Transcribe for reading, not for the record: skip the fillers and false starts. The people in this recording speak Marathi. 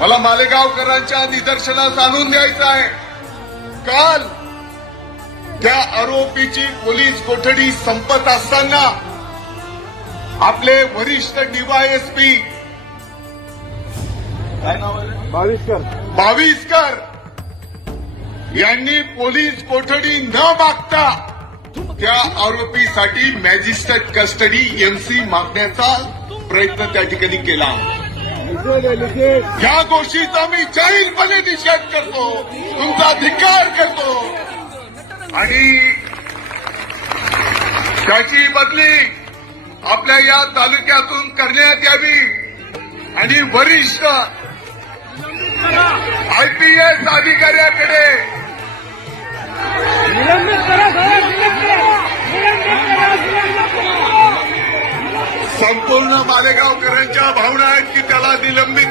मला मालेगावकरांच्या निदर्शनास आणून द्यायचं आहे. काल त्या आरोपीची पोलीस कोठडी संपत असताना आपले वरिष्ठ डीवायएसपी काय नाव आहे बाविस्कर यांनी पोलीस कोठडी न मागता त्या आरोपीसाठी मॅजिस्ट्रेट कस्टडी एमसी मागण्याचा प्रयत्न त्या ठिकाणी केला. या गोष्टीचा मी जाहीरपणे निषेध करतो, तुमचा धिक्कार करतो आणि त्याची बदली आपल्या या तालुक्यातून करण्यात यावी आणि वरिष्ठ आयपीएस अधिकाऱ्याकडे संपूर्ण मालेगावकरांच्या भावना आहेत की त्याला निलंबित